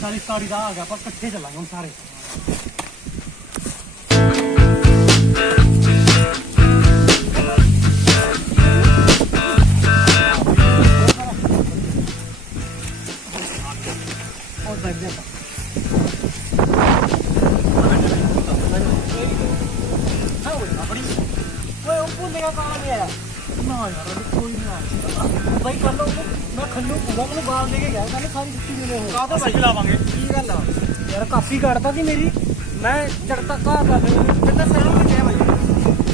सारी साड़ी आ गया पर कट्ठे चलांगे हम सारे। और बैठ जा ना यार कोई नहीं आया भाई कर लो मैं खल्लू पूरा मैंने बाल लेके गया मैंने सारी छुट्टी देने हो कहा तो पैसे लावांगे की गल यार काफी काटता थी मेरी मैं चढ़ता कहा था कितना सर में गया भाई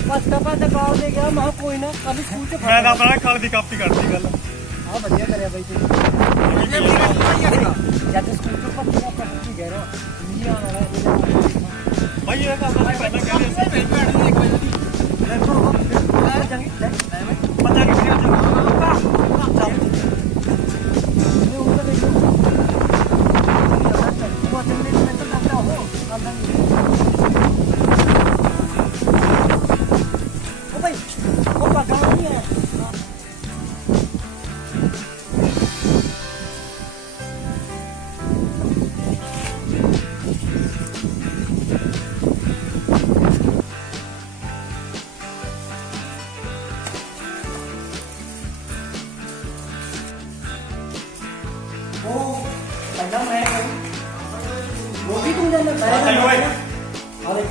पास्ता पास्ता बाल ले गया मैं कोई ना कल स्कूल से मैं अपना खल दी काफी काटती गल हां बढ़िया करे भाई तू या तो स्कूल से पक्का पक्की कह रहा नहीं आना है भाई ये का पहले कह रहे थे एक बजे पता नहीं क्या वो भी तुम जानना अरे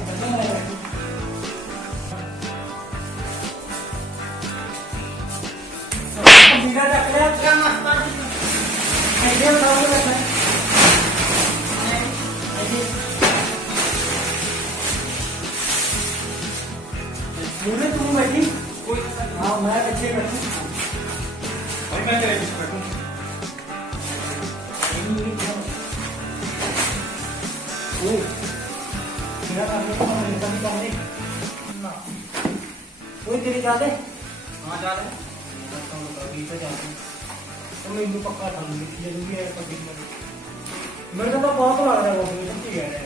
तुम बैठी हाँ मैं पीछे बैठू कोई तेरी जा दे हाँ जा दे तो मैं इनको पक्का था जरूरी है मेरे को तो बहुत लग रहा है वो छुट्टी कह रहे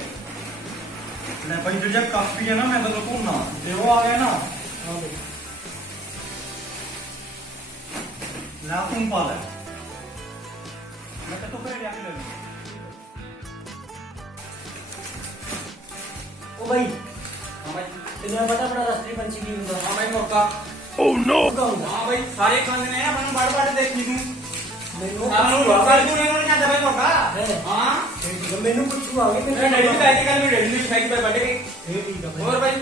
हैं भाई जब काफी है ना मैं तो घूमना जो वो आ गया ना हाँ भाई लाफिंग पा है मैं तो पहले आके ले ओ भाई हाँ भाई तुम्हें पता बड़ा राष्ट्रीय पंछी की होगा हाँ भाई मौका ओह नो हाँ भाई सारे खाने में अपन बार बार देख ली तू सारे तू नहीं ना भाई मौका हां मेनू कुछ हुआ आगे मैं डेली की बैठी कल मैं डेली की साइड पे बैठे गई ठीक है और भाई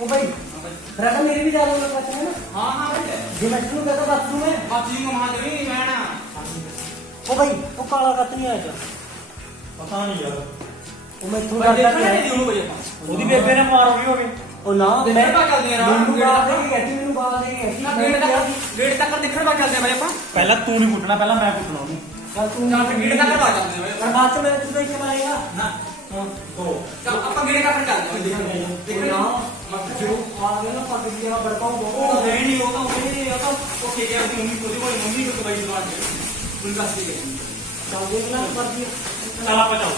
ओ भाई रखा मेरे भी जा रहा है है ना हां हां भाई जो मैं तुम कहता बाथरूम में वहां चली मैं ना ओ भाई वो काला कत नहीं आया पता नहीं यार वो मैं थोड़ा देखा नहीं दोनों बजे ओदी बेबे ने मार होगी ओ ना मैं का चल दे रहा हूं बाल दे कहती मेनू बाल दे कहती गेट तक देखण बा चलदे भाई अपन पहला तू नहीं कुटना पहला मैं कुटना हूं कल तू ना गेट तक बा चलदे भाई पर बाद में तू कैसे मारेगा ना तो अपन गेट तक चलदे देख ना मत जो आ गया ना पकड़ लिया बड़का वो नहीं होता वो ठीक है अपनी मम्मी को भाई दुकान पे उनका ठीक है चल देखना पर चल आप जाओ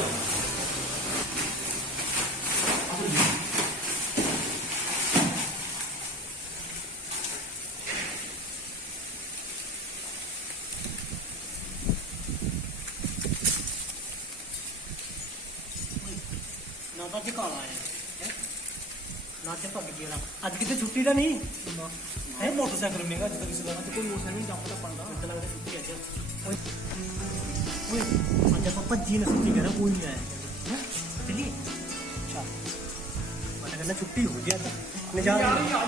ਅੱਜ ਕਾਲਾ ਆਇਆ ਨਾ ਤੇ ਭੱਗ ਗਿਆ ਅੱਜ ਕਿਤੇ ਛੁੱਟੀ ਤਾਂ ਨਹੀਂ ਹੈ ਮੋਟਰਸਾਈਕਲ ਮਹਿੰਗਾ ਜਿੱਦਾਂ ਕਿਸੇ ਦਾ ਤੇ ਕੋਈ ਮੋਟਰਸਾਈਕਲ ਨਹੀਂ ਜਾਂਦਾ ਪੰਦਾ ਇੱਦਾਂ ਲੱਗਦਾ ਛੁੱਟੀ ਅੱਜ ਓਏ ਅੱਜ ਆਪਾਂ ਭੱਜੀ ਨਾ ਛੁੱਟੀ ਕਰਾਂ ਕੋਈ ਨਹੀਂ ਆਇਆ ਹੈ ਚਲਿਏ ਅੱਛਾ ਮੈਂ ਕਹਿੰਦਾ ਛੁੱਟੀ ਹੋ ਗਿਆ ਤਾਂ ਨਜ਼ਾਰਾ ਯਾਰ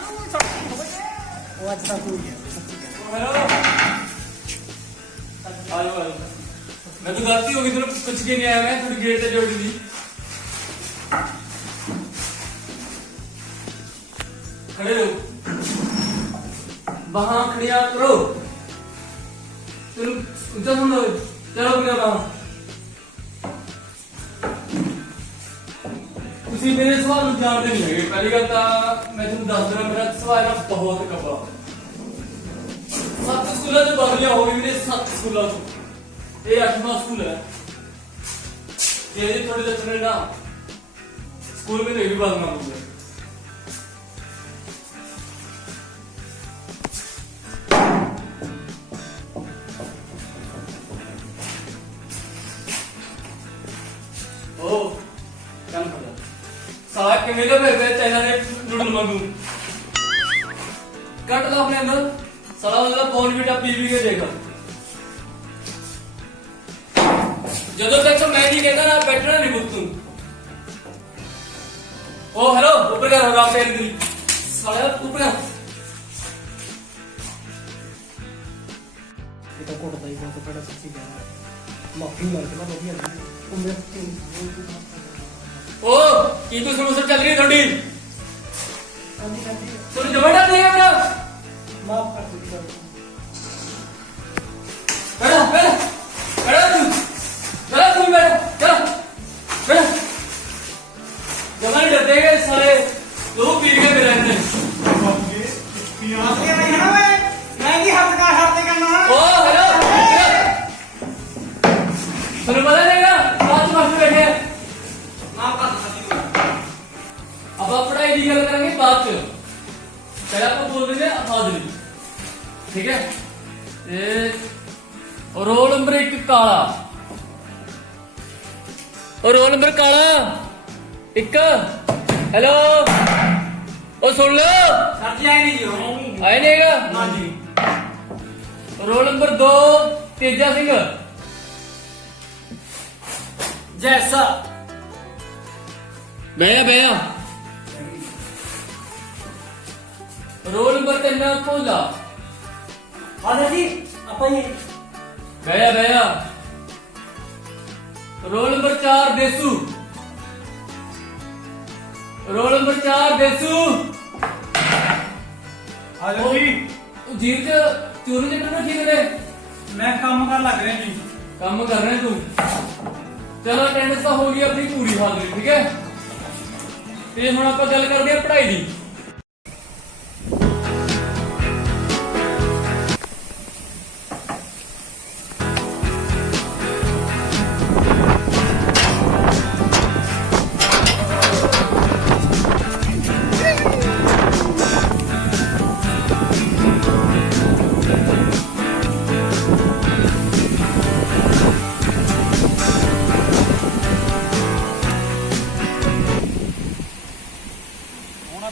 ਛੁੱਟੀ ਹੋ ਗਈ ਉਹ ਅੱਜ ਤਾਂ ਕੋਈ ਹੈ हेलो मैं तो गलती होगी तुम कुछ के नहीं आया मैं थोड़ी गेट से जोड़ी दी खड़े रहो वहां खड़िया करो तुम ऊंचा सुन लो चलो अपने वहां ਤੁਸੀਂ मेरे सवाल ਨੂੰ ਜਾਣਦੇ नहीं है पहली गल ਤਾਂ मैं तुम दस देना मेरा सवाल है बहुत कपड़ा 7 स्कूलों से बदलियां हो गई मेरे 7 स्कूलों से ये 8वां स्कूल है ये थोड़ी लक्षण है ना स्कूल में तो ये भी बात ना बोल साहब के मेरे पे चाइना ने नूडल मांगू कट लो अपने अंदर साला वाला फोन भी टप पी के देखा ਜਦੋਂ ਤੱਕ मैं नहीं कहता ना बैठना नहीं बुक तुम ओ हेलो ऊपर कर होगा तेरी दिल साला ऊपर कर ਇਹ ਤਾਂ ਘੁੱਟਦਾ ਹੀ ਬਹੁਤ ਬੜਾ ਸੱਚੀ ਗੱਲ ਮਾਫੀ ਮੰਗ ਕੇ ਨਾ ਵਧੀਆ ਉਹ ਮੇਰੇ ओ की तो समस्या चल रही है थोड़ी ਹਾਂਜੀ ਹਾਂਜੀ सुन जबड़ा नहीं है मेरा ਮਾਫ ਕਰ ਦਿਓ बैठो बैठो बैठो तुम बैठो चलो बैठो जमाने डरते हैं सारे लोग पी के मेरे अंदर ओ हेलो सुनो पता नहीं पांच मास्टर बैठे हैं अब आप पढ़ाई की गल करेंगे बाद में पहले आपको बोल देंगे हाजिरी ठीक है ये रोल नंबर 1 काला और रोल नंबर काला 1 हेलो ओ सुन लो ਸਰ ਜੀ ਆਏ ਨਹੀਂ ਜੀ आए नहीं है ਹਾਂਜੀ रोल नंबर 2 तेजा सिंह ਜੈਸਾ भैया रोल नंबर 3 भोला ਆਦਰ ਜੀ ਆਪਾਂ ਹੀ भैया रोल नंबर 4 देसू रोल नंबर 4 देसू ਆਦਰ ਜੀ जीव च चूरू च ना ठीक है ਮੈਂ ਕੰਮ ਕਰਨ ਲੱਗ ਰਿਹਾ ਜੀ काम कर रहे हैं तू चलो अटेंडेंस तो होगी अपनी पूरी हाजिरी ठीक है ते हुण आपां गल करदे आ पढ़ाई दी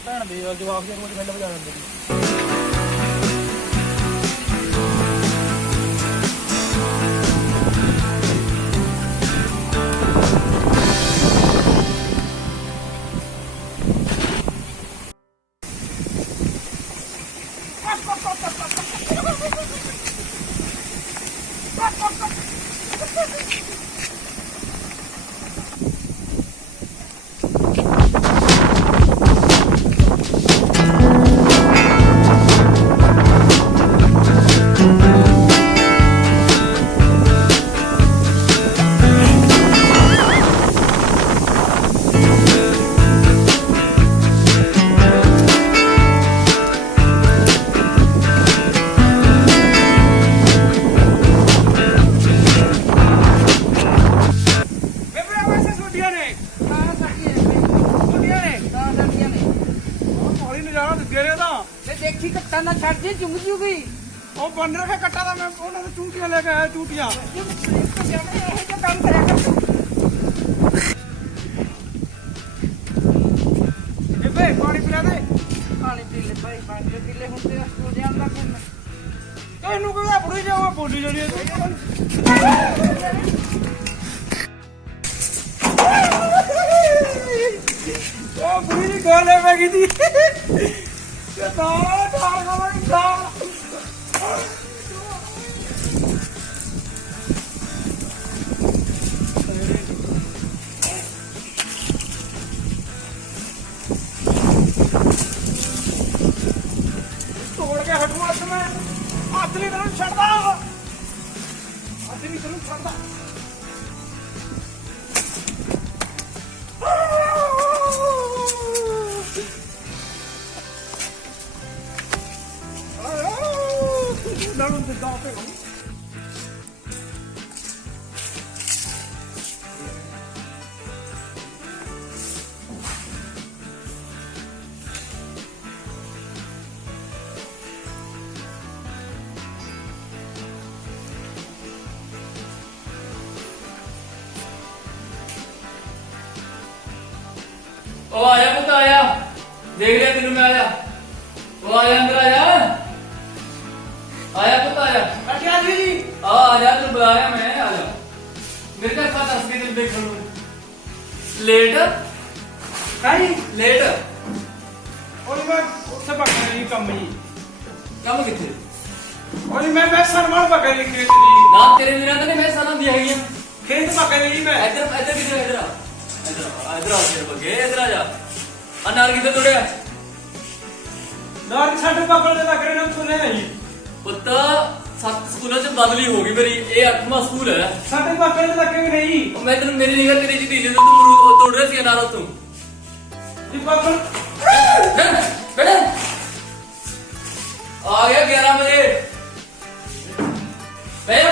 ਭੈਣ ਦੇ ਜਵਾਬ ਦੇ ਕੋਲ ਖੰਡ ਵਜਾ ਦਿੰਦੇ ਜੀ देखी कट्टा ना छड़ दी चुंग जूगी ਉਹ ਬੰਨ ਰੱਖਿਆ ਕੱਟਾ ਦਾ ਮੈਂ ਉਹਨਾਂ ਤੋਂ ਚੂਟੀਆਂ ਲੈ ਕੇ ਆਇਆ ਚੂਟੀਆਂ ਇਹ ਜੋ ਕੰਮ ਕਰਿਆ ਕਰ ਬੇਬੇ ਪਾਣੀ ਪਿਲਾ ਦੇ ਪਾਣੀ ਪੀ ਲੈ ਭਾਈ ਪਾਣੀ ਪੀ ਲੈ ਹੁਣ ਤੇਰਾ ਸਕੂਲ ਜਾਣ ਦਾ ਕੰਮ ਤੈਨੂੰ ਕਿਹਦਾ ਬੁੜੀ ਜਾਵਾ ਬੋਲੀ ਜਾਣੀ ਹੈ ਉਹ ਬੁੜੀ ਦੀ ਗੱਲ ਹੈ ਮੈਂ ਕੀਤੀ ਤੇ ਤਾਂ ਠਾਰ ਗਵਾਂ ਠਾਰ ਤੋੜ ਕੇ ਹਟੂ ਅੱਜ ਮੈਂ ਹੱਥ ਨਹੀਂ ਤੈਨੂੰ ਛੱਡਦਾ ਹੱਥ ਨਹੀਂ ਤੈਨੂੰ ਛੱਡਦਾ ਨਾਲੋਂ ਤੇ ਦਾਅ ਤੇ ਉਹ ਆਇਆ ਪੁੱਤ ਆਇਆ, ਦੇਖ ਲਿਆ ਤੈਨੂੰ ਮੈਂ ਆਇਆ। ਉਹ ਆਇਆ ਅੰਦਰ ਆਇਆ, ਆਇਆ ਪੁੱਤ ਆਇਆ। ਅੱਛਾ ਜੀ ਆ ਜਾ ਤੈਨੂੰ ਬੁਲਾਇਆ ਮੈਂ, ਆ ਜਾ। ਮੇਰੇ ਘਰ ਕਾ ਦੱਸ ਕੇ ਤੈਨੂੰ ਦੇਖਣ ਨੂੰ ਲੇਟ ਕਾਈ ਲੇਟ और मैं उससे पकड़ रही कम ही ਕੰਮ ਕਿੱਥੇ? और मैं सरमन पकड़ रही खेत जी ਨਾ ਤੇਰੇ ਵੀਰਾਂ ਤੇ ਮੈਂ ਸਾਲਾਂ ਦੀ ਹੈਗੀ ਆ। खेत पकड़ रही मैं ਇੱਧਰ ਇੱਧਰ ਕਿੱਧਰ ਇੱਧਰ ਆ, ਇੱਧਰ ਆ ਤੇਰੇ ਬੱਗੇ, ਇੱਧਰ ਆ ਜਾ। ਆ ਨਾਲ ਕਿੱਧਰ ਤੋੜਿਆ? नार छाटे पकड़ने लग रहे ना सुने नहीं ਪੁੱਤ 7 ਸਕੂਲਾਂ ਚ ਬਦਲੀ ਹੋ ਗਈ ਮੇਰੀ, ਇਹ 8ਵਾਂ ਸਕੂਲ ਹੈ। छाटे पकड़ने लगे भी नहीं ਉਹ ਮੈਂ ਤੈਨੂੰ ਮੇਰੀ ਨਿਗਾਹ ਤੇਰੀ ਜਿੱਦੀ ਜਦੋਂ ਤੂੰ ਅਮਰੂਦ ਤੋੜ ਰਿਹਾ ਸੀ ਨਾਲੋਂ ਤੂੰ जी पकड़ ਬੇਟਾ ਆ ਗਿਆ 11 ਵਜੇ ਬੈਠ।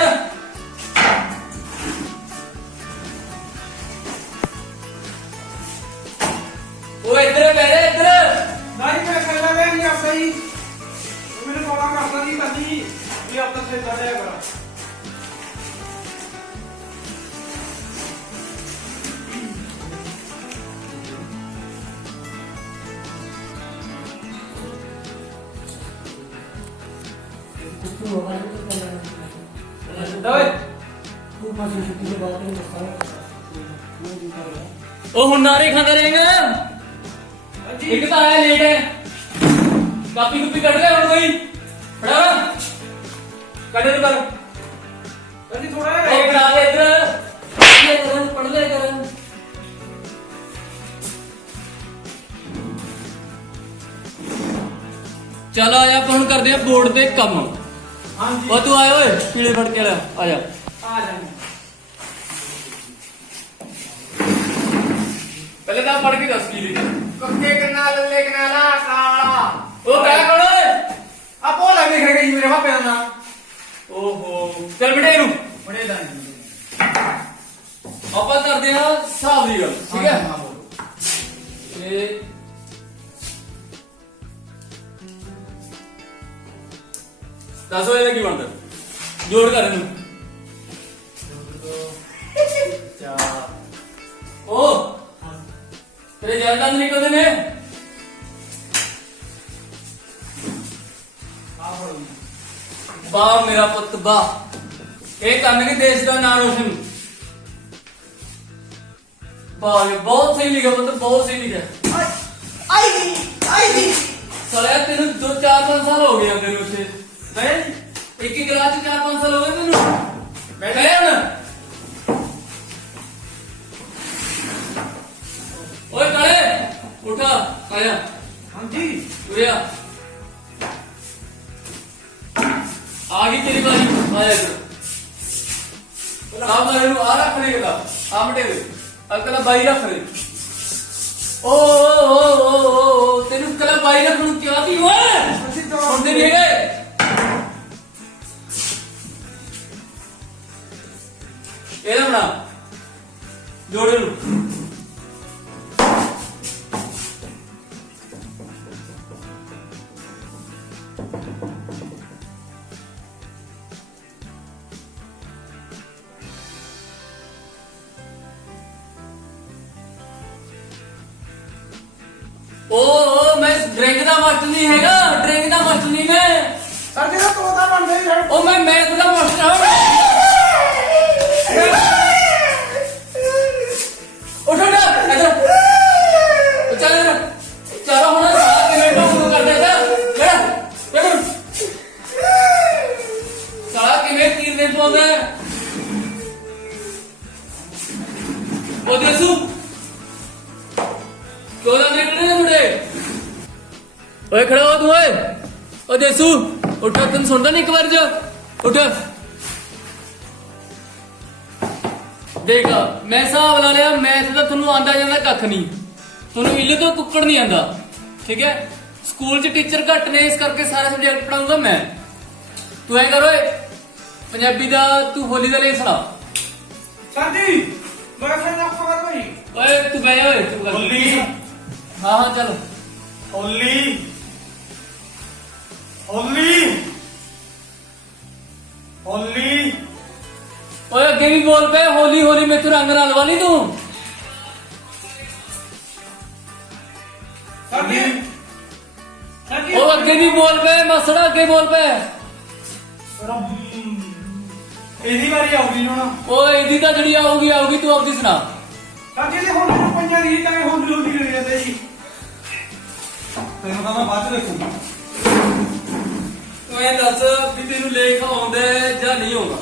ਉਹ ਇੱਧਰ ਬੈਠ ਇੱਧਰ। नहीं मैं कहना नहीं आप सही मैंने बोला करता नहीं कभी ये अब तक से चलेगा ਉਹ ਹੁਣ ਨਾਰੇ ਖਾਂਦਾ ਰਹੇਗਾ। ਇੱਕ ਤਾਂ ਆਇਆ ਲੇਟ ਹੈ, ਕਾਪੀ ਕੁਪੀ ਕੱਢ ਲਿਆ ਹੁਣ ਕੋਈ ਫੜਾ ਕੱਢ ਦੇ ਕਰ। कभी थोड़ा ਉਹ ਬਣਾ ਦੇ ਇੱਧਰ ਪੜ ਲੈ ਕਰ। ਚਲ ਆਇਆ ਆਪਾਂ ਹੁਣ ਕਰਦੇ ਆ ਬੋਰਡ ਤੇ ਕੰਮ। हाँ जी ਉਹ ਤੂੰ ਆਇਆ ਓਏ ਪੀਲੇ ਫੜ ਕੇ ਆ ਜਾ। आ जाएंगे ਪਹਿਲੇ ਤਾਂ ਪੜ ਕੇ ਦੱਸ ਕੀ ਲਿਖਿਆ। कक्के कनाल ले कनाला काला ਉਹ ਕਹਿ ਕੋਣ ਓਏ। अब बोला भी खाएगा जी मेरे वहां पे आना ਓਹੋ ਚੱਲ ਬੇਟੇ ਇਹਨੂੰ बड़े दाने ਆਪਾਂ ਕਰਦੇ ਆ ਹਿਸਾਬ ਦੀ ਗੱਲ, ਠੀਕ ਹੈ। हाँ बोलो ਇਹ ਦੱਸੋ ਇਹਦਾ ਕੀ ਬਣਦਾ, ਜੋੜ ਕਰ ਇਹਨੂੰ। ਉਹ ਤੇਰੇ ਜਲ ਦੰਦ ਨਿਕਲਦੇ ਨੇ। ਵਾਹ ਮੇਰਾ ਪੁੱਤ ਵਾਹ, ਇਹ ਕਰਨਗੇ ਦੇਸ਼ ਦਾ ਨਾਮ ਰੋਸ਼ਨ। ਵਾਹ ਇਹ ਬਹੁਤ ਸਹੀ ਲਿਖਿਆ ਪੁੱਤ, ਬਹੁਤ ਸਹੀ ਲਿਖਿਆ। आई ਸਾਲਿਆ ਤੈਨੂੰ 2-4-5 ਸਾਲ ਹੋ ਗਏ ਆਂਦੇ ਨੂੰ ਉੱਥੇ ਹੈ। ਇੱਕ ਹੀ ਕਲਾਸ ਚ 4-5 ਸਾਲ ਹੋ ਗਏ ਤੈਨੂੰ। ਬੈਠਾ ਹੁਣ ਓਏ ਕਾਲੇ ਉਠਾ ਆਇਆ हाँ जी ਉਰੇ ਆ ਗਈ ਤੇਰੀ ਵਾਰੀ। ਆਇਆ ਇੱਧਰ ਆ ਮਾਰੇ ਨੂੰ ਆ ਰੱਖਣੇ ਕਦਾ ਆ ਮਟੇ ਦੇ ਅਕਲਾ ਬਾਈ ਰੱਖ ਦੇ। ਓ ਤੈਨੂੰ ਕਲਾ ਬਾਈ ਰੱਖ ਨੂੰ ਕਿਹਾ ਵੀ ਓਏ ਹੁੰਦੇ ਨਹੀਂ ਹੈਗੇ। ਇਹਦਾ ਬਣਾ ਜੋੜੇ ਨੂੰ। ओ मैं ड्रिंक का मास्टर नहीं हैगा, ड्रिंक का मास्टर नहीं मैं। सर जी तो होता बन गई है ओ मैं मैथ का मास्टर हूं। उठ उठ इधर चल इधर चलो होना 7 मिनट में शुरू कर देता चल चल साला किवें 3 दिन पाਉਂਦਾ है ओ देसू क्यों ना निकलने मुंडे। ओए खड़ा हो तू ओए ओ देसू उठ तन सुनदा नहीं एक बार जा उठ देख मैं हिसाब ला लिया मैथ ਦਾ ਤੁਹਾਨੂੰ ਆਂਦਾ ਜਾਂਦਾ ਕੱਖ ਨਹੀਂ ਤੁਹਾਨੂੰ ਇੱਲੇ ਤੋਂ ਕੁੱਕੜ ਨਹੀਂ ਆਂਦਾ ਠੀਕ ਹੈ। ਸਕੂਲ 'ਚ ਟੀਚਰ ਘੱਟ ਨੇ ਇਸ ਕਰਕੇ ਸਾਰਾ ਸਬਜੈਕਟ ਪੜਾਉਂਗਾ ਮੈਂ। ਤੂੰ ਐ ਕਰ ਓਏ ਪੰਜਾਬੀ ਦਾ ਤੂੰ ਹੋਲੀ ਦਾ ਲੈ ਸੁਣਾ। सर जी मैं फिर ना खबर कोई ਓਏ ਤੂੰ ਬਹਿ ਜਾ ਓਏ ਤੂੰ ਗੱਲ होली ਹਾਂ ਹਾਂ ਚੱਲ होली होली होली ਓਏ ਅੱਗੇ ਵੀ ਬੋਲ ਪਏ ਹੋਲੀ ਹੋਲੀ ਮੈਥੋਂ ਰੰਗ ਨਾਲ ਵਾਲੀ ਤੂੰ। ਸਰ ਜੀ ਸਰ ਜੀ ਉਹ ਅੱਗੇ ਨਹੀਂ ਬੋਲ ਪਏ ਮਸੜਾ ਅੱਗੇ ਬੋਲ ਪਏ ਇਹਦੀ ਵਾਰੀ ਆਉਗੀ ਹੁਣ ਉਹ ਇਹਦੀ ਤਾਂ ਜਿਹੜੀ ਆਊਗੀ ਤੂੰ ਆਪਦੀ ਸੁਣਾ ਸਰ ਜੀ ਹੁਣ ਮੈਨੂੰ ਪੰਜਾਂ ਦੀ ਤਾਂ ਹੁਣ ਜਲਦੀ ਕਰੀ ਜਾਂਦੇ ਜੀ ਤੈਨੂੰ ਤਾਂ ਮੈਂ ਬਾਅਦ ਚ ਦੇਖੂੰਗਾ। ਤੂੰ ਇਹ ਦੱਸ ਵੀ ਤੈਨੂੰ ਲੇਖ ਆਉਂਦਾ ਜਾਂ ਨਹੀਂ ਆਉਂਦਾ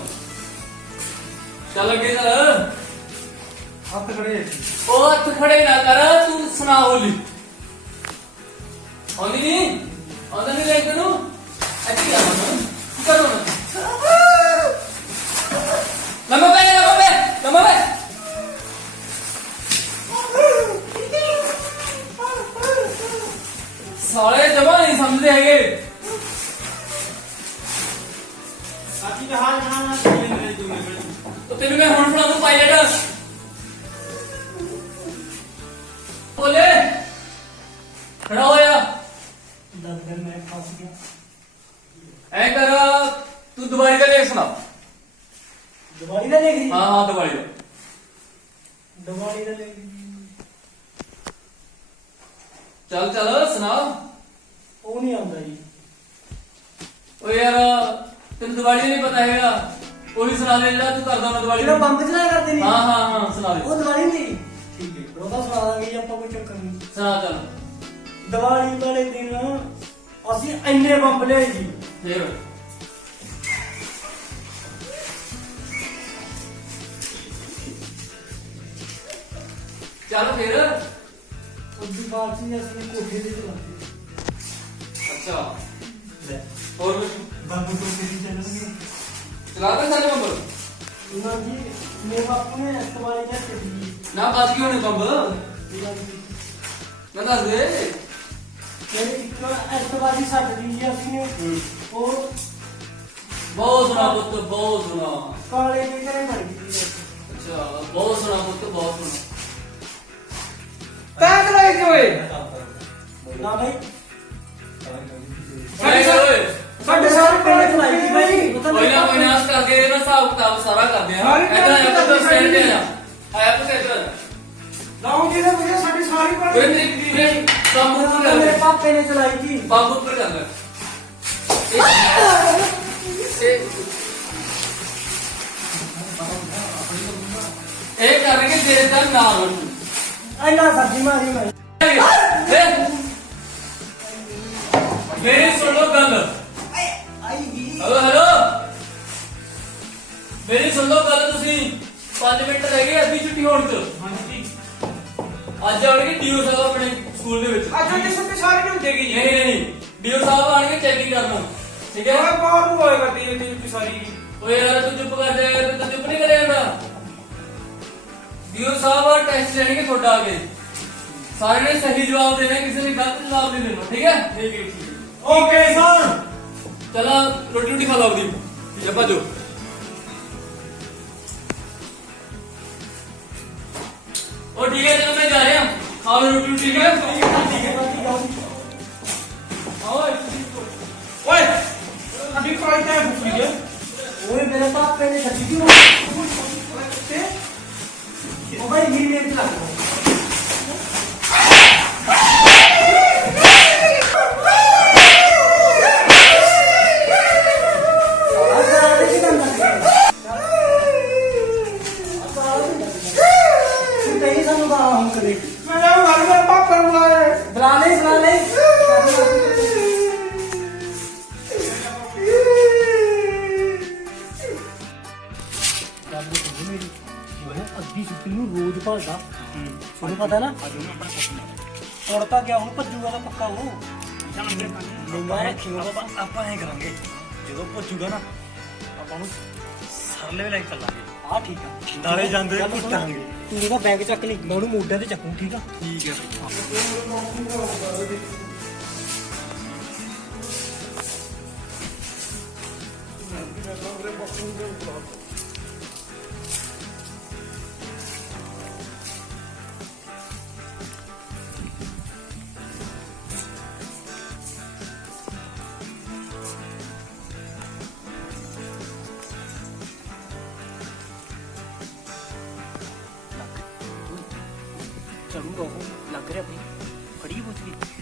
ਚੱਲ ਅੱਗੇ ਚੱਲ ਹੱਥ ਖੜੇ ਉਹ ਹੱਥ ਖੜੇ ਨਾ ਕਰ ਤੂੰ ਸੁਣਾ ਹੋਲੀ ਆਉਂਦੀ ਨਹੀਂ ਆਉਂਦਾ ਨਹੀਂ ਲੇਖ ਤੈਨੂੰ ਅੱਛੀ ਗੱਲ ਹੈ ਕਰੋ ਨਾ ਲੰਮਾ ਪੈ ਸਾਲੇ ਜਮਾ ਨਹੀਂ ਸਮਝਦੇ ਹੈਗੇ ਸਾਡੀ ਜਹਾਜ਼ ਨਾ ਚੱਲੇ ਮੇਰੇ ਜੂਨੇ ਬੜੇ तो तेरे में हॉर्न फड़ा दो पायलट बोले खड़ा हो या दर्द में फंस गया। ऐ कर तू दिवाली का लेख सुना दिवाली का लेगी हाँ दिवाली का दिवाली का लेगी चल चल सुना वो नहीं आता जी। ओ यार तेन दिवाली नहीं पता हैगा वही सुना दे ਜਿਹੜਾ ਤੂੰ ਕਰਦਾ ਮੈਂ ਦਿਵਾਲੀ ਜਿਹੜਾ ਬੰਬ ਚਲਾ ਕਰਦੇ ਨੇ ਹਾਂ ਸੁਣਾ ਦੇ ਉਹ ਦਿਵਾਲੀ ਨਹੀਂ ਠੀਕ ਹੈ ਉਹਦਾ ਸੁਣਾ ਦਾਂਗੇ ਜੀ ਆਪਾਂ ਕੋਈ ਚੱਕਰ ਨਹੀਂ। ਸੁਣਾ ਚੱਲ ਦਿਵਾਲੀ ਵਾਲੇ ਦਿਨ ਅਸੀਂ ਇੰਨੇ ਬੰਬ ਲਿਆਏ ਜੀ ਫੇਰ ਚੱਲ ਫੇਰ ਉਸ ਦੀ ਬਾਅਦ ਸੀ ਅਸੀਂ ਕੋਠੇ ਤੇ ਚਲਾਤੇ ਅੱਛਾ ਹੋਰ ਕੁਝ ਬੰਬ ਤੋਂ ਕਿਹਦੀ ਚੱਲਣਗੇ ਚਲਾਤਾ ਸਾਰੇ ਬੰਬ ਉਹਨਾਂ ਜੀ ਮੇਰੇ ਬਾਪੂ ਨੇ ਦਿਵਾਲੀ ਦਾ ਚੱਲੀ ਨਾ ਬਚ ਗਏ ਹੋਣੇ ਬੰਬ ਨਾ ਦੱਸ ਦੇ ਮੇਰੇ ਇੱਕ ਐਤਵਾਰੀ ਛੱਡ ਦੀ ਜੀ ਅਸੀਂ ਉਹ ਬਹੁਤ ਸੁਣਾ ਪੁੱਤ ਬਹੁਤ ਸੁਣਾ ਕਾਲੇ ਦੇ ਘਰੇ ਮਰ ਗਈ ਜੀ। ਅੱਛਾ ਬਹੁਤ ਸੁਣਾ ਪੁੱਤ ਬਹੁਤ ਸੁਣਾ ਤਾਂ ਚਲਾਏ ਕਿ ਓਏ ਨਾ ਭਾਈ ਸਾਡੇ ਸਾਰੇ ਪਿੰਡ ਚ ਲਾਈ ਸੀ ਭਾਈ ਉਹ ਤਾਂ ਕੋਈ ਨਾ ਵਿਨਾਸ਼ ਕਰਕੇ ਇਹਦਾ ਹਿਸਾਬ ਕਿਤਾਬ ਸਾਰਾ ਕਰਦੇ ਆ ਸਾਰੀ ਇਹਦਾ ਆਇਆ ਪੁੱਤ ਸਟੈਂਡ ਤੇ ਆ ਆਇਆ ਪੁੱਤ ਇੱਧਰ ਲਾਉਂ ਜੀ ਦੇ ਵਜ੍ਹਾ ਸਾਡੀ ਸਾਰੀ ਕੋਈ ਪਾਣੀ ਤੇਰੀ ਕੰਮ ਉੱਪਰ ਕਰ ਮੇਰੇ ਲੈ ਪਾਪੇ ਨੇ ਚਲਾਈ ਸੀ ਬੰਬ ਉੱਪਰ ਕਰ ਲੈ ਇਹ ਕਰਾਂਗੇ ਤੇਰੇ ਦਾ ਨਾਮ ਇੰਨਾ ਸਬਜ਼ੀ ਮਾਰੀ ਮੈਂ ਮੇਰੀ ਸੁਣੋ ਗੱਲ ਆਈ ਗਈ ਹੈਲੋ ਹੈਲੋ ਮੇਰੀ ਸੁਣ ਲਓ ਗੱਲ ਤੁਸੀਂ 5 ਮਿੰਟ ਰਹਿ ਗਏ ਅੱਧੀ ਛੁੱਟੀ ਹੋਣ ਚ ਹਾਂਜੀ ਅੱਜ ਆਉਣਗੇ ਡੀਓ ਸਾਹਿਬ ਆਪਣੇ ਸਕੂਲ ਦੇ ਵਿੱਚ ਅੱਜ ਉਹਦੀ ਛੁੱਟੀ ਸਾਰੀ ਨਹੀਂ ਹੁੰਦੀਗੀ ਜੀ ਨਹੀਂ ਡੀਓ ਸਾਹਿਬ ਆਣਗੇ ਚੈਕਿੰਗ ਕਰਨ ਠੀਕ ਹੈ ਓਏ ਬਾਹਰ ਨੂੰ ਹੋਏ ਕਰਦੀ ਇਹ ਛੁੱਟੀ ਸਾਰੀ ਓਏ ਯਾਰ ਤੂੰ ਚੁੱਪ ਕਰ ਜਾ ਯਾਰ ਤੂੰ ਚੁੱਪ ਨਹੀਂ ਕਰੇਗਾ ਡੀਓ ਸਾਹਿਬ ਟੈਸਟ ਲੈਣਗੇ ਤੁਹਾਡਾ ਆ ਕੇ ਸਾਰੇ ਨੇ ਸਹੀ ਜਵਾਬ ਦੇਣਾ ਕਿਸੇ ਨੇ ਗਲਤ ਜਵਾਬ ਨਹੀਂ ਦੇਣਾ ਠੀਕ ਹੈ ਠੀਕ ਹੈ ਓਕੇ ਸਰ ਚਲਾ ਰੋਟੀ ਰੋਟੀ ਖਾ ਲਓ ਦੀ ਜੇ ਭਜੋ ਉਹ ਠੀਕ ਹੈ ਚਲੋ ਮੈਂ ਜਾ ਰਿਹਾ ਖਾ ਲਓ ਰੋਟੀ ਠੀਕ ਹੈ ਓਏ ਅਭੀ ਕੋਈ ਤਾਂ ਭੁੱਖੀ ਹੈ ਓਏ ਮੇਰੇ ਪਾਪੇ ਨੇ ਛੱਡੀ ਕਿਉਂ ਉਹ ਭਾਈ ਮੇਰੀ ਮੇਰੇ ਤੇ ਲੱਗ ਮੇਰਾ ਮਰ ਗਿਆ ਪਾਪਾ ਨੂੰ ਆਏ ਬੁਲਾ ਲੈ ਅੱਧੀ ਛੁੱਟੀ ਨੂੰ ਰੋਜ਼ ਭਾਲਦਾ ਤੁਹਾਨੂੰ ਪਤਾ ਨਾ ਉੜ ਤਾਂ ਗਿਆ ਹੁਣ ਭੱਜੂਗਾ ਤਾਂ ਪੱਕਾ ਉਹ ਆਪਾਂ ਐ ਕਰਾਂਗੇ ਜਦੋਂ ਭੱਜੂਗਾ ਨਾ ਆਪਾਂ ਨੂੰ ਸਰਲੇ ਲੈ ਕੇ ਚੱਲਾਂਗੇ ਆ ਠੀਕ ਆ ਨਾਲੇ ਜਾਂਦੇ ਗੱਲ ਸੁਣ, ਕੁੱਟਾਂਗੇ ਤੂੰ ਉਹਦਾ ਬੈਗ ਚੱਕ ਲਈ ਮੈਂ ਉਹਨੂੰ ਮੋਢਿਆਂ ਤੇ ਚੱਕੂ ਠੀਕ ਆ ਠੀਕ ਹੈ ਚੜੂਗਾ ਉਹ ਲੱਗ ਰਿਹਾ ਆਪਣੀ खड़ी पूछ गई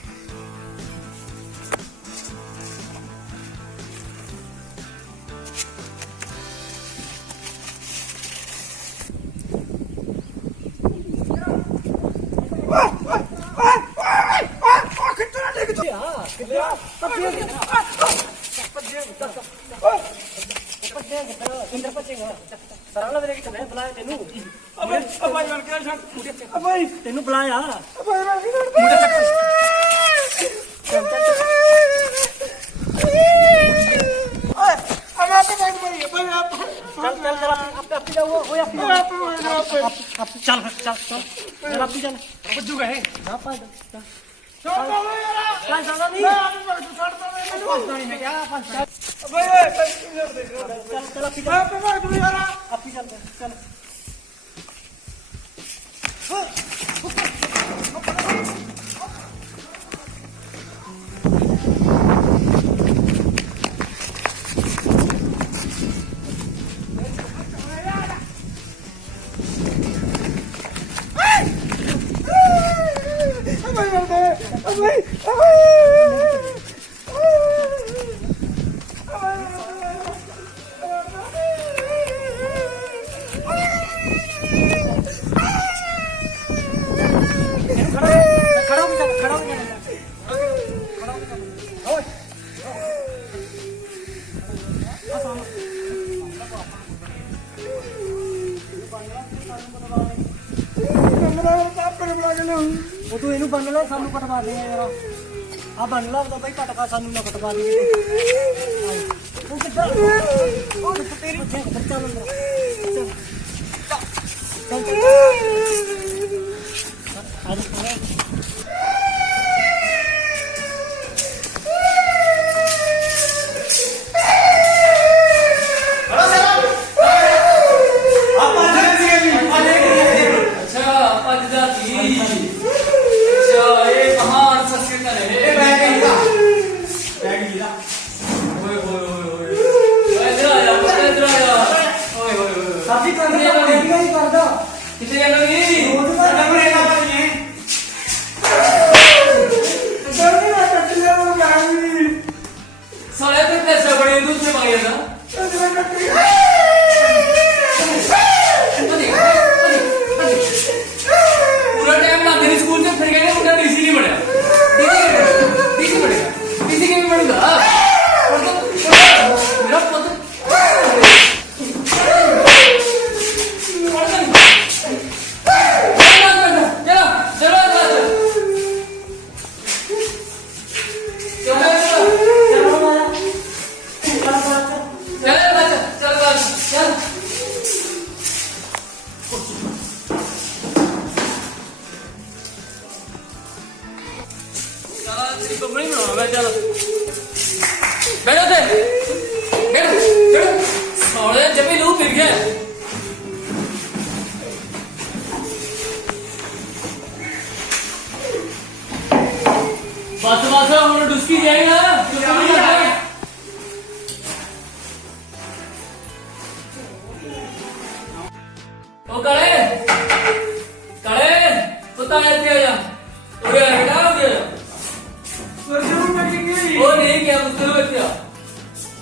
तेनू बुलाया ਉਹ ਤੂੰ ਇਹਨੂੰ ਬੰਨ ਲੈ ਸਾਨੂੰ ਕਟਵਾ ਦੇ ਯਾਰ ਆ ਬੰਨ ਲਾ ਉਹਦਾ ਬਾਈ ਕਟਕਾ ਸਾਨੂੰ ਨਾ ਕਟਵਾ ਦੇ ਉਹ ਕਿੱਦਾਂ ਉਹ ਤੇਰੀ ਬੱਚਾ ਲੰਦਾ ਚੱਲ बस बस हम डुस्की जाएगा ओ काले काले पता है क्या या ओए बेटा हो गया ओ नहीं क्या मुझसे बच्चा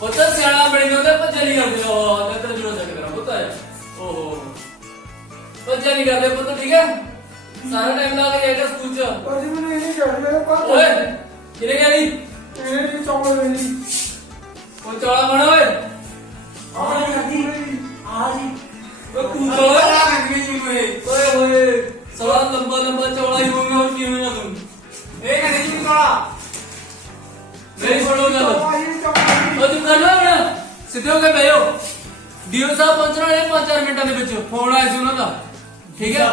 पता सियाना बड़ी होता है पता नहीं करते हो तेरे जुड़ा सेट करा पता है ओहो पता नहीं करते पता ठीक है सारा टाइम लगा के जाएगा स्कूल च और जी मैंने नहीं कर मेरे पास ओए किने क्या नहीं ये नहीं चौड़ा नहीं वो चौड़ा बना ओए आ जी आ जी वो तू चौड़ा लगनी मुझे ओए ओए सवाल लंबा लंबा चौड़ा ही होंगे और क्यों ना तुम एक नहीं चौड़ा मेरी फोटो कर लो और तुम कर लो ना सीधे होके बैठो डीओ साहब पहुंचना है 5-4 मिनटां ਦੇ ਵਿੱਚ ਫੋਨ ਆਇਆ ਸੀ ਉਹਨਾਂ ਦਾ ਠੀਕ ਹੈ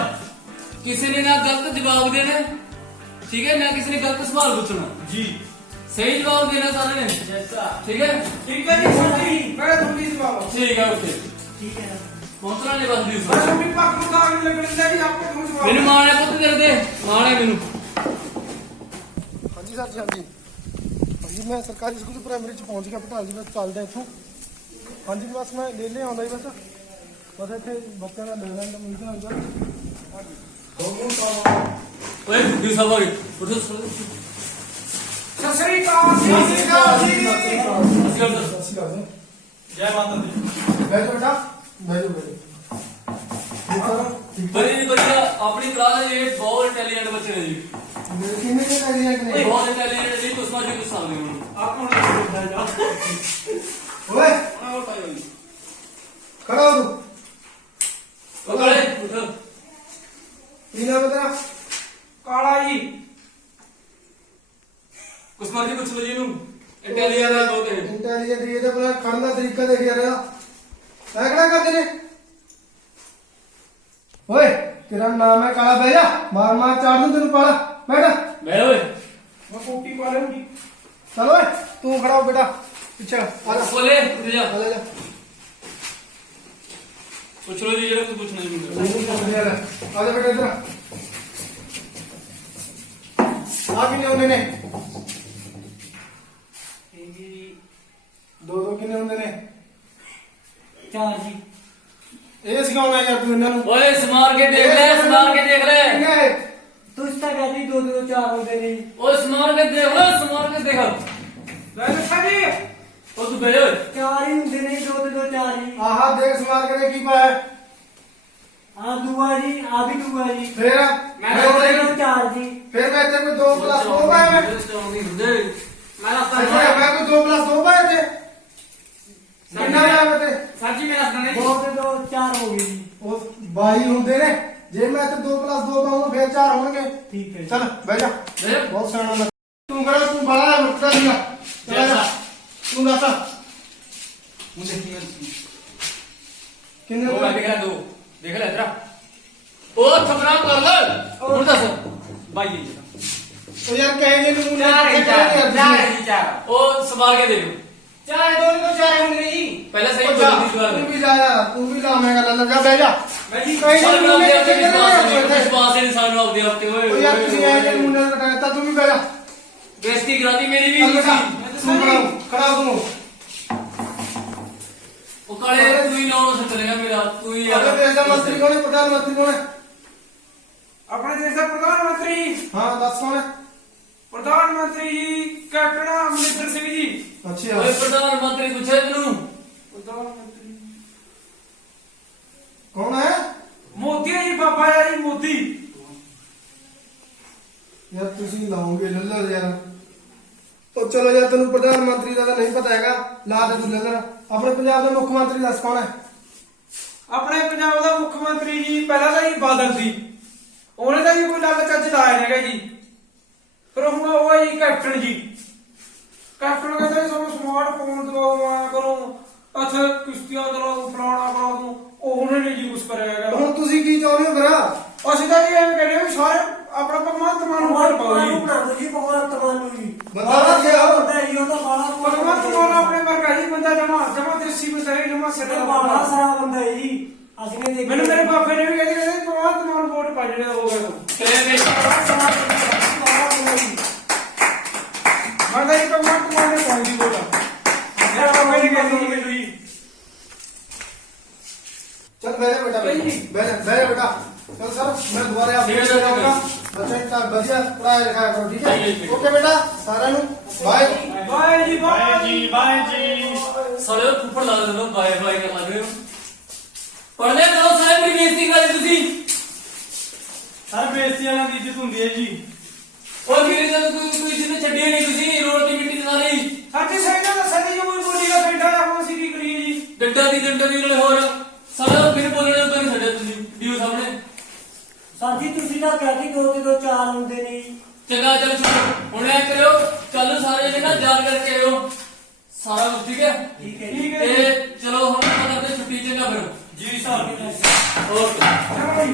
किसी ने ना गलत जवाब देना ठीक है ना किसी ने गलत सवाल पूछना जी सही जवाब देना सारे ने ठीक है ठीक है जी सही मैं तुम भी जवाब ठीक है ओके ठीक है पहुंचना नहीं बस दी मैं तुम पाक को काम लगने लगी आपको तुम जवाब मैंने मां ने पुੱਤ कर दे मां ने मैनू ਹਾਂਜੀ ਸਰ ਜੀ ਹਾਂਜੀ ਹਾਂਜੀ ਮੈਂ ਸਰਕਾਰੀ ਸਕੂਲ ਪ੍ਰਾਇਮਰੀ ਚ ਪਹੁੰਚ ਗਿਆ ਪਟਾਲ ਜੀ ਬਸ ਚੱਲਦਾ ਇੱਥੋਂ ਹਾਂਜੀ ਬਸ ਮੈਂ ਲੈ ਆਉਂਦਾ ਜੀ ਬਸ ਇੱਥੇ ਬੱਚਿਆਂ ਦਾ ਲੈ ਲੈਣ ਦਾ ਮਿਲਦਾ ਹੁੰਦਾ ओए दी सब आ गई उठो ਸਤਿ ਸ੍ਰੀ ਅਕਾਲ ਜੀ ਸਤਿ ਸ੍ਰੀ ਅਕਾਲ ਜੀ। सर ਜੈ ਮਾਤਾ ਦੀ। ਬੈਠੋ ਬੇਟਾ, ਬੈਠੋ ਬੈਠੋ। बड़ी बढ़िया अपनी क्लास ये बहुत इंटेलिजेंट बच्चे ने जी ਕਿੰਨੇ ਕੇ ਕਰੀਏ ਕਿ ਨਹੀਂ? बहुत इंटेलिजेंट जी कुछ ना कुछ सामने होंगे ਆਪ ਨੂੰ ਦੇਖਦਾ ਜਾ ਓਏ ਆਹ ਉਠਾਇਓ ਜੀ ਖੜਾ ਹੋ ਤੂੰ। पकड़े उठो ਕੀ ਨਾਮ ਹੈ ਤੇਰਾ? ਕਾਲਾ ਜੀ कुछ मर्जी कुछ लो जी नू इंटेलिजेंट है बहुत है ਇੰਟੈਲੀਜੈਂਟ ਇਹ ਤਾਂ ਆਪਣਾ ਖੜਨ ਦਾ ਤਰੀਕਾ ਦੇਖ ਯਾਰ ਇਹਦਾ। ਐ ਕਿਹੜਾ ਕਰਦੇ ਨੇ? ਓਏ ਤੇਰਾ ਨਾਮ ਹੈ ਕਾਲਾ, ਬਹਿ ਜਾ। ਮਾਰ ਮਾਰ ਚਾੜ ਦੂੰ ਤੈਨੂੰ ਪਾਲਾ। ਬੈਠ। मैं ओए ਮੈਂ ਕੋਟੀ ਪਾ ਲਵਾਂਗੀ ਚਲ ਓਏ ਤੂੰ ਖੜਾ ਹੋ ਬੇਟਾ, ਪਿੱਛੇ ਆ ਜਾ। बोले उठ जा ਆ ਜਾ कुछ लो जी जरा कुछ पूछना ही नहीं ਆ ਜਾ ਬੇਟਾ ਇੱਧਰ ਆ ਕਿੰਨੇ ਹੁੰਦੇ ਨੇ? ਦੋ ਕਿੰਨੇ ਹੁੰਦੇ ਨੇ? 4 जी ਇਹ ਸਿਖਾਉਣਾ ਯਾਰ ਤੂੰ ਇਹਨਾਂ ਨੂੰ। ओए स्मार के देख ले स्मार के देख ले ਕਿੰਨੇ? तू इसका कहती 2 2 4 होते नहीं ओए स्मार के देख ले स्मार के देख ਲੈ ਦੱਸਾਂ ਜੀ ओ तू बे ओए 4 ही होते नहीं 2 2 4 ही ਆਹਾ ਦੇਖ ਸਮਾਰ ਕੇ ਕੀ ਪਾਇਆ? आ दुआ जी आ भी दुआ जी ਫੇਰ ਮੈਂ 2 2 4 जी ਫਿਰ ਮੈਂ ਇੱਥੇ ਕੋਈ 2 ਪਲੱਸ 2 ਪਾਇਆ ਮੈਂ? ਮੈਂ ਰਸਤਾ ਅੱਛਾ ਮੈਂ ਕੋਈ 2 ਪਲੱਸ 2 ਪਾਇਆ ਇੱਥੇ? ਕਿੰਨਾ ਆਇਆ ਮੈਂ ਤੇ? ਸਰ ਜੀ ਮੇਰਾ ਰਸਤਾ ਨਹੀਂ 2 2 4 हो गई जी ਉਹ 22 ਹੁੰਦੇ ਨੇ। ਜੇ ਮੈਂ ਇੱਥੇ 2 ਪਲੱਸ 2 ਪਾਉਂਗਾ ਫਿਰ 4 ਹੋਣਗੇ। ठीक है ਚੱਲ ਬਹਿ ਜਾ। बे ਬਹੁਤ ਸਿਆਣਾ ਲੱਗ ਤੂੰ ਕਰ, ਤੂੰ ਬੜਾ ਮੁੱਕਾ ਦੀਗਾ। ਚੱਲ ਜਾ ਤੂੰ ਦੱਸ ਮੁੰਡੇ ਕੀ ਕਿੰਨੇ दो ਹੋਏ? देख ले दो देख ले तेरा ओ थपना कर ले और दस ਬਾਈ ਜੀ ਉਹ ਯਾਰ ਕਹੇ ਜੇ ਨੂੰ ਚਾਰ ਹੀ ਚਾਰ ਜੀ ਚਾਰ ओ संभाल के देखो ਚਾਰ ਦੋ ਤੋਂ ਚਾਰ ਹੁੰਦੇ ਨੇ ਜੀ पहले सही ਉਹ बोल ਜਾ, दी बार ਤੂੰ ਵੀ ਜਾ ਯਾਰ, ਤੂੰ ਵੀ ਲਾਵੇਂਗਾ ਲੱਲਾ। ਜਾ ਬਹਿ ਜਾ। ਮੈਂ ਜੀ ਕਹੇ ਜੇ सानू ਨੂੰ अपने आप पे विश्वास नहीं ਉਹ विश्वास है इंसान अपने आप पे ओए ਯਾਰ ਤੁਸੀਂ ਐ ਜੇ ਮੁੰਡੇ ਨੂੰ ਕਹਤਾ ਤੂੰ ਵੀ ਬਹਿ ਜਾ। बेइज्जती कराती मेरी भी ਚੱਲ ਬੇਟਾ, किसी ਤੂੰ ਖੜਾ ਹੋ, ਖੜਾ ਹੋ ਤੂੰ। ओ काले तू ही लौड़ों से चलेगा मेरा तू ही यार ਆਪਣੇ ਦੇਸ਼ ਦਾ ਮੰਤਰੀ ਕੌਣ ਹੈ? ਪ੍ਰਧਾਨ ਮੰਤਰੀ ਕੌਣ ਹੈ? ਆਪਣੇ ਦੇਸ਼ ਦਾ ਪ੍ਰਧਾਨ ਮੰਤਰੀ ਹਾਂ ਦੱਸ ਕੌਣ ਹੈ? ਪ੍ਰਧਾਨ ਮੰਤਰੀ ਜੀ ਕੈਪਟਨ ਅਮਰਿੰਦਰ ਸਿੰਘ ਜੀ ਅੱਛਾ ओए प्रधानमंत्री पूछे तेनू ਪ੍ਰਧਾਨ ਮੰਤਰੀ ਕੌਣ ਹੈ? ਮੋਦੀ ਹੈ ਜੀ ਬਾਬਾ ਜੀ ਮੋਦੀ ਯਾਰ ਤੁਸੀਂ ਲਾਓਗੇ ਲੱਲਰ ਯਾਰ। ਉਹ ਚਲੋ ਯਾਰ, ਤੈਨੂੰ ਪ੍ਰਧਾਨ ਮੰਤਰੀ ਦਾ ਤਾਂ ਨਹੀਂ ਪਤਾ ਹੈਗਾ, ਲਾ ਦੇ ਤੂੰ ਲੱਲਰ। ਆਪਣੇ ਪੰਜਾਬ ਦਾ ਮੁੱਖ ਮੰਤਰੀ ਦੱਸ ਕੌਣ ਹੈ? ਆਪਣੇ ਪੰਜਾਬ ਦਾ ਮੁੱਖ ਮੰਤਰੀ ਜੀ ਪਹਿਲਾਂ ਤਾਂ ਜੀ ਬਾਦਲ ਸੀ ਉਹਨੇ ਤਾਂ ਜੀ ਕੋਈ ਲੱਗ ਚੱਜ ਲਾਇਆ ਹੈਗਾ ਜੀ ਪਰ ਹੁਣ ਉਹ ਹੈ ਜੀ ਕੈਪਟਨ ਜੀ ਕੈਪਟਨ ਕਹਿੰਦਾ ਜੀ ਸਾਨੂੰ ਸਮਾਰਟਫੋਨ ਦਵਾਓ ਆ ਕਰੋ ਅੱਛਾ ਕਿਸ਼ਤੀਆਂ ਦਵਾਓ ਫਲਾਣਾ ਕਰਾ ਦੂੰ ਉਹਨੇ ਨਹੀਂ ਜੀ ਕੁਛ ਕਰਿਆ ਹੈਗਾ ਹੁਣ ਤੁਸੀਂ ਕੀ ਚਾਹੁੰਦੇ ਹੋ ਫਿਰ? ਅਸੀਂ ਤਾਂ ਜੀ ਐਵੇਂ ਕਹਿੰਦੇ ਹਾਂ ਵੀ ਸਾਰੇ ਆਪਣਾ ਭਗਵੰਤ ਮਾਨ ਨੂੰ ਵੋਟ ਪਾਓ ਜੀ बना दो जी भगवान तमानु जी ਬੰਦਾ ਵਧੀਆ ਹੋ। बंदा ही होता बाला ਭਗਵੰਤ ਮਾਨ ਆਪਣੇ ਵਰਗਾ ਜੀ ਬੰਦਾ ਜਮਾ ਦੇਸੀ ਬੰਦਾ ਹੈ ਜਮਾ ਸਿੱਧਾ बाला सारा बंदा है जी असने देख ਮੈਨੂੰ ਮੇਰੇ ਬਾਪੇ ਨੇ ਵੀ ਕਹਿੰਦੇ ਭਗਵੰਤ ਮਾਨ ਵੋਟ ਪਾ ਜਿਹੜੇ ਹੋ ਗਏ तेरे में ਮੈਂ ਤਾਂ ਜੀ ਭਗਵੰਤ ਮਾਨ ਨੇ ਪਾਈ ਦੀ ਵੋਟ ਮੇਰੇ ਬਾਪੇ ਨੇ ਕਹਿੰਦੀ ਮੈਨੂੰ ਜੀ ਚੱਲ ਬਹਿ ਜਾ ਬੇਟਾ, ਬਹਿ ਜਾ ਬੇਟਾ। ਚਲ ਸਰ ਮੈਂ ਦੁਬਾਰੇ ਆਪ ਠੀਕ ਹੈ ਸਰ, ਆਉਂਗਾ। ਬੱਚੇ ਤਾਂ ਵਧੀਆ ਪੜਾਇਆ ਲਿਖਾਇਆ ਕਰੋ, ਠੀਕ ਹੈ? ਓਕੇ ਬੇਟਾ, ਸਾਰਿਆਂ ਨੂੰ ਬਾਏ। ਬਾਏ ਜੀ ਬਾਏ ਬਾਏ ਜੀ। साले फुफड़ ला दे दो बाय बाय कर लग रहे हो पढ़ने दो सारे मेरी बेइज्जती कर दी तुसी ਹਰ ਬੇਇੱਜ਼ਤੀ ਵਾਲਾ ਦੀ ਇੱਜ਼ਤ ਹੁੰਦੀ ਹੈ ਜੀ। और मेरे साथ कोई जिन्हें छड्डी नहीं तुसी रोड की मिट्टी दिखा रही ਸਾਡੀ ਸਾਈਡ ਦਾ ਸਦੀ ਕੋਈ ਬੋਲੀਗਾ ਪਿੰਡਾਂ ਦਾ ਹੁਣ ਅਸੀਂ ਕੀ ਕਰੀਏ ਜੀ डंडा दी नाले और साला फिर बोलने तो नहीं छड्डा तुसी वीडियो सामने साथी तुसी ना कहती 2 2 4 होते नहीं चंगा चल हुन ऐ करो चल सारे जने ना जान करके आयो सारा कुछ ठीक है ठीक है ਠੀਕ ਹੈ ए चलो हम करते छुट्टी चंगा फिर ਜੀ ਸਰ। ओके ਚਲੋ ਜੀ